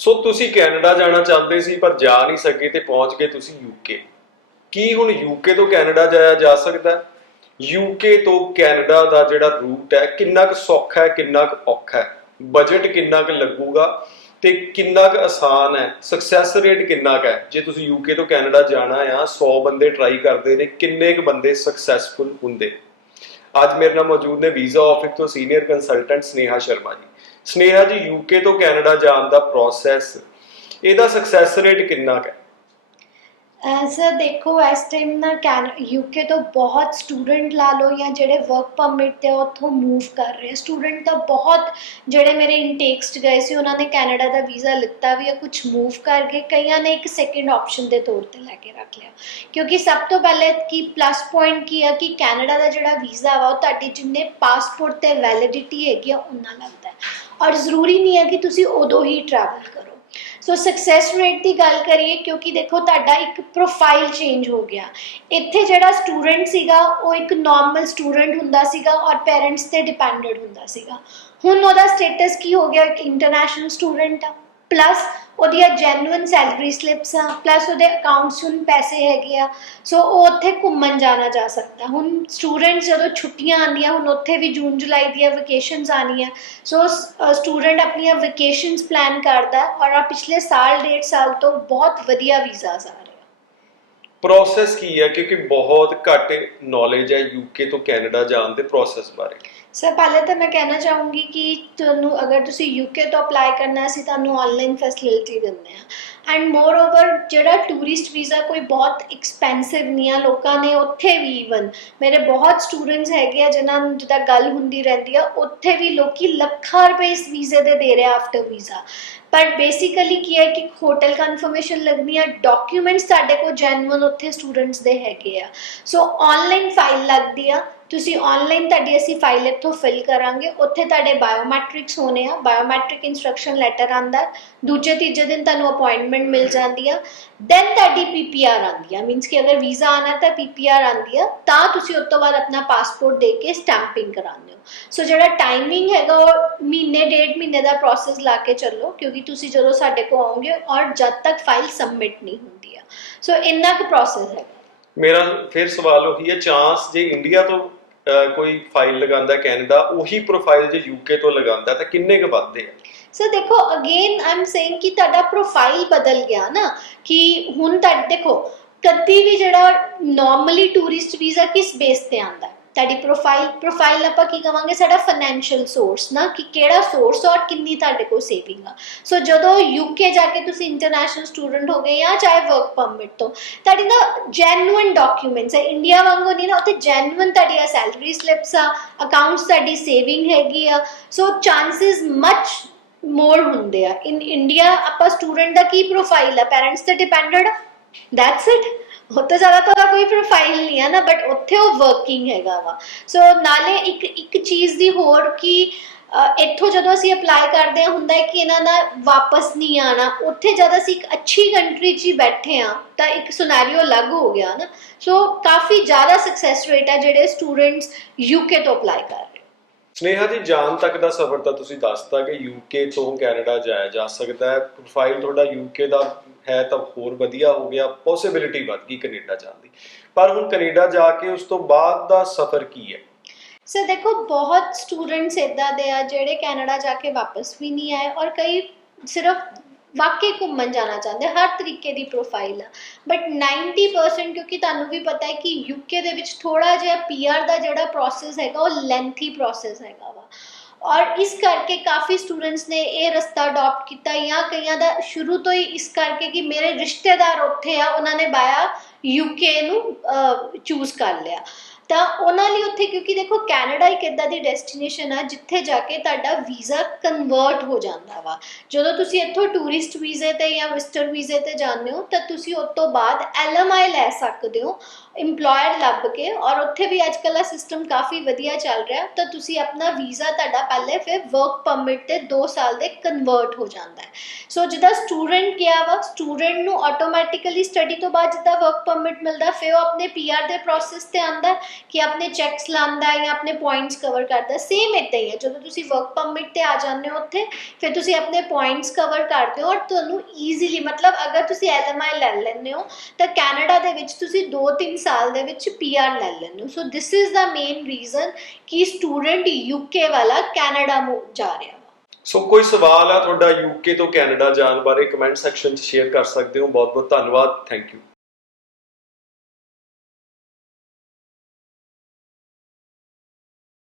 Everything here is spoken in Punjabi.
ਸੋ ਤੁਸੀਂ ਕੈਨੇਡਾ ਜਾਣਾ ਚਾਹੁੰਦੇ ਸੀ, ਪਰ ਜਾ ਨਹੀਂ ਸਕੇ ਤੇ ਪਹੁੰਚ ਗਏ ਤੁਸੀਂ ਯੂਕੇ ਕੀ ਹੁਣ ਯੂਕੇ ਤੋਂ ਕੈਨੇਡਾ ਜਾਇਆ ਜਾ ਸਕਦਾ? ਹੈ ਯੂਕੇ ਤੋਂ ਕੈਨੇਡਾ ਦਾ ਜਿਹੜਾ ਰੂਟ ਹੈ, ਕਿੰਨਾ ਕੁ ਸੌਖਾ ਹੈ, ਕਿੰਨਾ ਕੁ ਔਖਾ ਹੈ? ਬਜਟ ਕਿੰਨਾ ਕੁ ਲੱਗੂਗਾ ਤੇ ਕਿੰਨਾ ਕੁ ਆਸਾਨ ਹੈ? ਸਕਸੈਸ ਰੇਟ ਕਿੰਨਾ ਕੁ ਹੈ? ਜੇ ਤੁਸੀਂ ਯੂਕੇ ਤੋਂ ਕੈਨੇਡਾ ਜਾਣਾ ਆ 100 ਬੰਦੇ ਟਰਾਈ ਕਰਦੇ ਨੇ, ਕਿੰਨੇ ਕੁ ਬੰਦੇ ਸਕਸੈਸਫੁਲ ਹੁੰਦੇ? ਅੱਜ ਮੇਰੇ ਨਾਲ ਮੌਜੂਦ ਨੇ ਵੀਜ਼ਾ ਆਫਿਸ ਤੋਂ senior consultant Sneha Sharma ji. Sneha ji UK ਤੋਂ ਕੈਨੇਡਾ ਜਾਣ ਦਾ ਪ੍ਰੋਸੈਸ ਇਹਦਾ ਸਕਸੈਸ ਰੇਟ ਕਿੰਨਾ ਕੁ ਹੈ? ਸਰ ਦੇਖੋ, ਇਸ ਟਾਈਮ ਨਾ ਕੈਨ ਯੂਕੇ ਤੋਂ ਬਹੁਤ ਸਟੂਡੈਂਟ ਲਾ ਲਓ ਜਾਂ ਜਿਹੜੇ ਵਰਕ ਪਰਮਿਟ ਤੇ ਉੱਥੋਂ ਮੂਵ ਕਰ ਰਹੇ ਸਟੂਡੈਂਟ ਤਾਂ ਬਹੁਤ, ਜਿਹੜੇ ਮੇਰੇ ਇਨਟੇਕਸ 'ਚ ਗਏ ਸੀ, ਉਹਨਾਂ ਨੇ ਕੈਨੇਡਾ ਦਾ ਵੀਜ਼ਾ ਲਿੱਤਾ ਵੀ ਆ ਕੁਝ ਮੂਵ ਕਰ ਕਈਆਂ ਨੇ ਇੱਕ ਸੈਕਿੰਡ ਆਪਸ਼ਨ ਦੇ ਤੌਰ ਤੇ ਲੈ ਕੇ ਰੱਖ ਲਿਆ। ਕਿਉਂਕਿ ਸਭ ਤੋਂ ਪਹਿਲੇ ਕੀ ਪਲੱਸ ਪੁਆਇੰਟ ਕੀ ਆ ਕਿ ਕੈਨੇਡਾ ਦਾ ਜਿਹੜਾ ਵੀਜ਼ਾ ਵਾ, ਉਹ ਤੁਹਾਡੀ ਜਿੰਨੇ ਪਾਸਪੋਰਟ ਤੇ ਵੈਲਿਡਿਟੀ ਹੈਗੀ ਆ, ਉਹਨਾਂ ਲੱਗਦਾ ਔਰ ਜ਼ਰੂਰੀ ਨਹੀਂ ਹੈ ਕਿ ਤੁਸੀਂ ਉਦੋਂ ਹੀ ਟਰੈਵਲ ਕਰੋ। ਸੋ ਸਕਸੈਸ ਰੇਟ ਦੀ ਗੱਲ ਕਰੀਏ, ਕਿਉਂਕਿ ਦੇਖੋ ਤੁਹਾਡਾ ਇੱਕ ਪ੍ਰੋਫਾਈਲ ਚੇਂਜ ਹੋ ਗਿਆ। ਇੱਥੇ ਜਿਹੜਾ ਸਟੂਡੈਂਟ ਸੀਗਾ, ਉਹ ਇੱਕ ਨਾਰਮਲ ਸਟੂਡੈਂਟ ਹੁੰਦਾ ਸੀਗਾ ਔਰ ਪੇਰੈਂਟਸ ਤੇ ਡਿਪੈਂਡੈਂਟ ਹੁੰਦਾ ਸੀਗਾ। ਹੁਣ ਉਹਦਾ ਸਟੇਟਸ ਕੀ ਹੋ ਗਿਆ? ਇੱਕ ਇੰਟਰਨੈਸ਼ਨਲ ਸਟੂਡੈਂਟ ਆ। ਪਲੱਸ ਉਹਦੀਆਂ ਜੈਨੂਇਨ ਸੈਲਰੀ ਸਲਿੱਪਸ ਆ ਪਲੱਸ ਉਹਦੇ ਅਕਾਊਂਟਸ ਹੁਣ ਪੈਸੇ ਹੈਗੇ ਆ ਸੋ ਉਹ ਉੱਥੇ ਘੁੰਮਣ ਜਾਣਾ ਜਾ ਸਕਦਾ। ਹੁਣ ਸਟੂਡੈਂਟਸ ਜਦੋਂ ਛੁੱਟੀਆਂ ਆਉਂਦੀਆਂ, ਹੁਣ ਉੱਥੇ ਵੀ ਜੂਨ ਜੁਲਾਈ ਦੀਆਂ ਵਕੇਸ਼ਨਸ ਆਉਣੀਆਂ ਸੋ ਸਟੂਡੈਂਟ ਆਪਣੀਆਂ ਵਕੇਸ਼ਨਸ ਪਲਾਨ ਕਰਦਾ ਔਰ ਆ ਪਿਛਲੇ ਸਾਲ, ਡੇਢ ਸਾਲ ਤੋਂ ਬਹੁਤ ਵਧੀਆ ਵੀਜ਼ਾਸ ਆ ਰਹੇ। ਪ੍ਰੋਸੈਸ ਕੀ ਹੈ ਕਿਉਂਕਿ ਬਹੁਤ ਘੱਟ ਨੌਲੇਜ ਹੈ ਯੂਕੇ ਤੋਂ ਕੈਨੇਡਾ ਜਾਣ ਦੇ ਪ੍ਰੋਸੈਸ ਬਾਰੇ। ਸਰ ਪਹਿਲੇ ਤਾਂ ਮੈਂ ਕਹਿਣਾ ਚਾਹੂੰਗੀ ਕਿ ਤੁਹਾਨੂੰ ਅਗਰ ਤੁਸੀਂ ਯੂਕੇ ਤੋਂ ਅਪਲਾਈ ਕਰਨਾ ਹੈ, ਅਸੀਂ ਤੁਹਾਨੂੰ ਆਨਲਾਈਨ ਫੈਸਿਲਿਟੀ ਦਿੰਦੇ ਹਾਂ। ਐਂਡ ਮੋਰ ਓਵਰ ਜਿਹੜਾ ਟੂਰਿਸਟ ਵੀਜ਼ਾ ਕੋਈ ਬਹੁਤ ਐਕਸਪੈਂਸਿਵ ਨਹੀਂ ਆ ਲੋਕਾਂ ਨੇ ਉੱਥੇ ਵੀ ਇਵਨ ਮੇਰੇ ਬਹੁਤ ਸਟੂਡੈਂਟਸ ਹੈਗੇ ਆ ਜਿਨ੍ਹਾਂ ਨੂੰ ਜਿੱਦਾਂ ਗੱਲ ਹੁੰਦੀ ਰਹਿੰਦੀ ਆ ਉੱਥੇ ਵੀ ਲੋਕੀ ਲੱਖਾਂ ਰੁਪਏ ਇਸ ਵੀਜ਼ੇ ਦੇ ਦੇ ਰਹੇ ਆਫਟਰ ਵੀਜ਼ਾ ਪਰ ਬੇਸਿਕਲੀ ਕੀ ਹੈ ਕਿ ਹੋਟਲ ਕਨਫਰਮੇਸ਼ਨ ਲੱਗਣੀ ਆ ਡਾਕੂਮੈਂਟਸ ਸਾਡੇ ਕੋਲ ਜੈਨੂਇਨ ਉੱਥੇ ਸਟੂਡੈਂਟਸ ਦੇ ਹੈਗੇ ਆ। ਸੋ ਆਨਲਾਈਨ ਫਾਈਲ ਲੱਗਦੀ ਆ ਤੁਸੀਂ ਆਨਲਾਈਨ ਤੁਹਾਡੀ ਅਸੀਂ ਫਾਈਲ ਇੱਥੋਂ ਫਿਲ ਕਰਾਂਗੇ, ਉੱਥੇ ਤੁਹਾਡੇ ਬਾਇਓਮੈਟ੍ਰਿਕਸ ਹੋਣੇ ਆ ਬਾਇਓਮੈਟ੍ਰਿਕ ਇਨਸਟਰਕਸ਼ਨ ਲੈਟਰ ਆਂਦਾ ਦੂਜੇ ਤੀਜੇ ਦਿਨ ਤੁਹਾਨੂੰ ਅਪਾਇੰਟਮੈਂਟ ਮਿਲ ਜਾਂਦੀ ਆ ਦੈਨ ਤੁਹਾਡੀ ਪੀਪੀਆਰ ਆਂਦੀ ਆ ਮੀਨਸ ਕਿ ਅਗਰ ਵੀਜ਼ਾ ਆਣਾ ਤਾਂ ਪੀਪੀਆਰ ਆਂਦੀ ਆ, ਤਾਂ ਤੁਸੀਂ ਉਸ ਤੋਂ ਬਾਅਦ ਆਪਣਾ ਪਾਸਪੋਰਟ ਦੇ ਕੇ ਸਟੈਂਪਿੰਗ ਕਰਾਉਂਦੇ ਹੋ। ਸੋ ਜਿਹੜਾ ਟਾਈਮਿੰਗ ਹੈਗਾ ਉਹ ਮਹੀਨੇ, ਡੇਢ ਮਹੀਨੇ ਦਾ ਪ੍ਰੋਸੈਸ ਲਾ ਕੇ ਚੱਲੋ, ਕਿਉਂਕਿ ਤੁਸੀਂ ਜਦੋਂ ਸਾਡੇ ਕੋਲ ਆਓਗੇ ਔਰ ਜਦ ਤੱਕ ਫਾਈਲ ਸਬਮਿਟ ਨਹੀਂ ਹੁੰਦੀ ਆ। ਸੋ ਇੰਨਾ ਕੁ ਪ੍ਰੋਸੈਸ ਹੈ ਮੇਰਾ ਫਿਰ ਸਵਾਲ ਉਹੀ ਹੈ ਚਾਂਸ ਜੇ ਇੰਡੀਆ ਤੋਂ ਕੋਈ ਫਾਈਲ ਲਗਾਉਂਦਾ ਹੈ ਕੈਨੇਡਾ, ਉਹੀ ਪ੍ਰੋਫਾਈਲ ਜੇ ਯੂਕੇ ਤੋਂ ਲਗਾਉਂਦਾ ਤਾਂ ਕਿੰਨੇ ਕੁ ਵੱਧਦੇ ਆ? ਸੋ ਦੇਖੋ ਅਗੇਨ ਆਮ ਸੇਇੰਗ ਕਿ ਤੁਹਾਡਾ ਪ੍ਰੋਫਾਈਲ ਬਦਲ ਗਿਆ ਨਾ, ਕਿ ਹੁਣ ਤਾਂ ਦੇਖੋ, ਕਦੀ ਵੀ ਜਿਹੜਾ ਨਾਰਮਲੀ ਟੂਰਿਸਟ ਵੀਜ਼ਾ ਕਿਸ ਬੇਸ ਤੇ ਆਂਦਾ ਤੁਹਾਡੀ ਪ੍ਰੋਫਾਈਲ ਪ੍ਰੋਫਾਈਲ ਆਪਾਂ ਕੀ ਕਵਾਂਗੇ? ਸਾਡਾ ਫਾਈਨੈਂਸ਼ੀਅਲ ਸੋਰਸ ਨਾ, ਕਿ ਕਿਹੜਾ ਸੋਰਸ ਔਰ ਕਿੰਨੀ ਤੁਹਾਡੇ ਕੋਲ ਸੇਵਿੰਗ ਆ। ਸੋ ਜਦੋਂ ਯੂਕੇ ਜਾ ਕੇ ਤੁਸੀਂ ਇੰਟਰਨੈਸ਼ਨਲ ਸਟੂਡੈਂਟ ਹੋ ਗਏ ਜਾਂ ਚਾਹੇ ਵਰਕ ਪਰਮਿਟ ਤੋਂ, ਤੁਹਾਡੀ ਨਾ ਜੈਨੂਇਨ ਡਾਕੂਮੈਂਟਸ ਹੈ ਇੰਡੀਆ ਵਾਂਗੂ ਨਹੀਂ ਨਾ, ਉੱਥੇ ਜੈਨੂਇਨ ਤੁਹਾਡੀਆਂ ਸੈਲਰੀ ਸਲਿੱਪਸ ਆ ਅਕਾਊਂਟਸ ਤੁਹਾਡੀ ਸੇਵਿੰਗ ਹੈਗੀ ਆ। ਸੋ ਚਾਂਸਸ ਮਚ ਮੋਰ ਹੁੰਦੇ ਆ। ਇਨ ਇੰਡੀਆ ਆਪਾਂ ਸਟੂਡੈਂਟ ਦਾ ਕੀ ਪ੍ਰੋਫਾਈਲ ਆ? ਪੈਰੈਂਟਸ ਤੇ ਡਿਪੈਂਡਡ ਆ। ਦੈਟਸ ਇਟ ਉੱਥੇ ਤਾਂ ਜ਼ਿਆਦਾ ਤਾਂ ਕੋਈ ਪ੍ਰੋਫਾਈਲ ਨਹੀਂ ਹੈ ਨਾ ਬਟ ਉੱਥੇ ਉਹ ਵਰਕਿੰਗ ਹੈਗਾ ਵਾ। ਸੋ ਨਾਲੇ ਇੱਕ ਇੱਕ ਚੀਜ਼ ਦੀ ਹੋਰ ਕਿ ਇੱਥੋਂ ਜਦੋਂ ਅਸੀਂ ਅਪਲਾਈ ਕਰਦੇ ਹਾਂ, ਹੁੰਦਾ ਹੈ ਕਿ ਇਹਨਾਂ ਦਾ ਵਾਪਸ ਨਹੀਂ ਆਣਾ ਉੱਥੇ ਜਦ ਅਸੀਂ ਇੱਕ ਅੱਛੀ ਕੰਟਰੀ 'ਚ ਹੀ ਬੈਠੇ ਆ ਤਾਂ ਇੱਕ ਸਿਨੈਰੀਓ ਅਲੱਗ ਹੋ ਗਿਆ ਨਾ। ਸੋ ਕਾਫੀ ਜ਼ਿਆਦਾ ਸਕਸੈਸ ਰੇਟ ਹੈ ਜਿਹੜੇ ਸਟੂਡੈਂਟਸ ਯੂਕੇ ਤੋਂ ਅਪਲਾਈ ਕਰ ਸਨੇਹਾ ਜੀ, ਜਾਣ ਤੱਕ ਦਾ ਸਫ਼ਰ ਤਾਂ ਤੁਸੀਂ ਦੱਸਤਾ ਕਿ ਯੂਕੇ ਤੋਂ ਕੈਨੇਡਾ ਜਾਇਆ ਜਾ ਸਕਦਾ ਹੈ। ਪ੍ਰੋਫਾਈਲ ਤੁਹਾਡਾ ਯੂਕੇ ਦਾ ਹੈ ਤਾਂ ਹੋਰ ਵਧੀਆ ਹੋ ਗਿਆ ਪੋਸਿਬਿਲਿਟੀ ਵੱਧ ਗਈ ਕੈਨੇਡਾ ਜਾਣ ਦੀ। ਪਰ ਹੁਣ ਕੈਨੇਡਾ ਜਾ ਕੇ ਉਸ ਤੋਂ ਬਾਅਦ ਦਾ ਸਫ਼ਰ ਕੀ ਹੈ? ਸੋ ਦੇਖੋ, ਬਹੁਤ ਸਟੂਡੈਂਟਸ ਇਦਾਂ ਦੇ ਆ ਜਿਹੜੇ ਕੈਨੇਡਾ ਜਾ ਕੇ ਵਾਪਸ ਵੀ ਨਹੀਂ ਆਏ ਔਰ ਕਈ ਸਿਰਫ ਵਾਕਈ ਘੁੰਮਣ ਜਾਣਾ ਚਾਹੁੰਦੇ ਹਰ ਤਰੀਕੇ ਦੀ ਪ੍ਰੋਫਾਈਲ ਆ। ਬਟ 90% ਕਿਉਂਕਿ ਤੁਹਾਨੂੰ ਵੀ ਪਤਾ ਹੈ ਕਿ ਯੂਕੇ ਦੇ ਵਿੱਚ ਥੋੜਾ ਜਿਹਾ ਪੀਆਰ ਦਾ ਜਿਹੜਾ ਪ੍ਰੋਸੈਸ ਹੈਗਾ, ਉਹ ਲੈਂਥੀ ਪ੍ਰੋਸੈਸ ਹੈਗਾ ਵਾ। ਔਰ ਇਸ ਕਰਕੇ ਕਾਫੀ ਸਟੂਡੈਂਟਸ ਨੇ ਇਹ ਰਸਤਾ ਅਡਾਪਟ ਕੀਤਾ ਜਾਂ ਕਈਆਂ ਦਾ ਸ਼ੁਰੂ ਤੋਂ ਹੀ ਇਸ ਕਰਕੇ ਕਿ ਮੇਰੇ ਰਿਸ਼ਤੇਦਾਰ ਉੱਥੇ ਆ, ਉਹਨਾਂ ਨੇ ਬਾਇਆ ਯੂਕੇ ਨੂੰ ਚੂਜ਼ ਕਰ ਲਿਆ। ਤਾਂ ਉਹਨਾਂ ਲਈ ਉੱਥੇ, ਕਿਉਂਕਿ ਦੇਖੋ, ਕੈਨੇਡਾ ਇੱਕ ਇਦਾਂ ਦੀ ਡੈਸਟੀਨੇਸ਼ਨ ਆ, ਜਿੱਥੇ ਜਾ ਕੇ ਤੁਹਾਡਾ ਵੀਜ਼ਾ ਕਨਵਰਟ ਹੋ ਜਾਂਦਾ ਵਾ। ਜਦੋਂ ਤੁਸੀਂ ਇੱਥੋਂ ਟੂਰਿਸਟ ਵੀਜ਼ੇ ਤੇ ਜਾਂ ਵਿਜ਼ਟਰ ਵੀਜ਼ੇ ਤੇ ਜਾਂਦੇ ਹੋ, ਤਾਂ ਤੁਸੀਂ ਉਸ ਤੋਂ ਬਾਅਦ ਐਲਐਮਆਈ ਲੈ ਸਕਦੇ ਹੋ, EMPLOYER ਲੱਭ ਕੇ। ਔਰ ਉੱਥੇ ਵੀ ਅੱਜ ਕੱਲ੍ਹ ਦਾ ਸਿਸਟਮ ਕਾਫੀ ਵਧੀਆ ਚੱਲ ਰਿਹਾ, ਤਾਂ ਤੁਸੀਂ ਆਪਣਾ ਵੀਜ਼ਾ ਤੁਹਾਡਾ ਪਹਿਲੇ ਫਿਰ ਵਰਕ ਪਰਮਿਟ ਤੇ 2 ਸਾਲ ਦੇ ਕਨਵਰਟ ਹੋ ਜਾਂਦਾ ਹੈ। ਸੋ ਜਿੱਦਾਂ ਸਟੂਡੈਂਟ ਗਿਆ ਵਾ ਸਟੂਡੈਂਟ ਨੂੰ ਆਟੋਮੈਟਿਕਲੀ ਸਟੱਡੀ ਤੋਂ ਬਾਅਦ ਜਿੱਦਾਂ ਵਰਕ ਪਰਮਿਟ ਮਿਲਦਾ, ਫਿਰ ਉਹ ਆਪਣੇ ਪੀਆਰ ਦੇ ਪ੍ਰੋਸੈਸ ਤੇ ਆਂਦਾ ਕਿ ਆਪਣੇ ਚੈੱਕਸ ਲਾਉਂਦਾ ਹੈ ਜਾਂ ਆਪਣੇ ਪੁਆਇੰਟਸ ਕਵਰ ਕਰਦਾ ਸੇਮ ਇਦਾਂ ਹੀ ਹੈ। ਜਦੋਂ ਤੁਸੀਂ ਵਰਕ ਪਰਮਿਟ ਤੇ ਆ ਜਾਂਦੇ ਹੋ ਉੱਥੇ, ਫਿਰ ਤੁਸੀਂ ਆਪਣੇ ਪੁਆਇੰਟਸ ਕਵਰ ਕਰਦੇ ਹੋ ਔਰ ਤੁਹਾਨੂੰ ਈਜ਼ੀਲੀ ਮਤਲਬ ਅਗਰ ਤੁਸੀਂ ਐਲਐਮਆਈ ਲੈ ਲੈਂਦੇ ਹੋ, ਤਾਂ ਕੈਨੇਡਾ ਦੇ ਵਿੱਚ ਤੁਸੀਂ 2-3 ਸਾਲ ਦੇ ਵਿੱਚ ਪੀਆਰ ਲੈ ਲੈਂਦੇ ਹੋ। So this is the main reason ਕਿ ਸਟੂਡੈਂਟ ਯੂਕੇ ਵਾਲਾ ਕੈਨੇਡਾ ਜਾ ਰਿਹਾ। ਸੋ ਕੋਈ ਸਵਾਲ ਆ ਤੁਹਾਡਾ ਯੂਕੇ ਤੋਂ ਕੈਨੇਡਾ ਜਾਣ ਬਾਰੇ? ਕਮੈਂਟ ਸੈਕਸ਼ਨ 'ਚ ਸ਼ੇਅਰ ਕਰ ਸਕਦੇ ਹੋ। ਬਹੁਤ ਬਹੁਤ ਧੰਨਵਾਦ। Thank you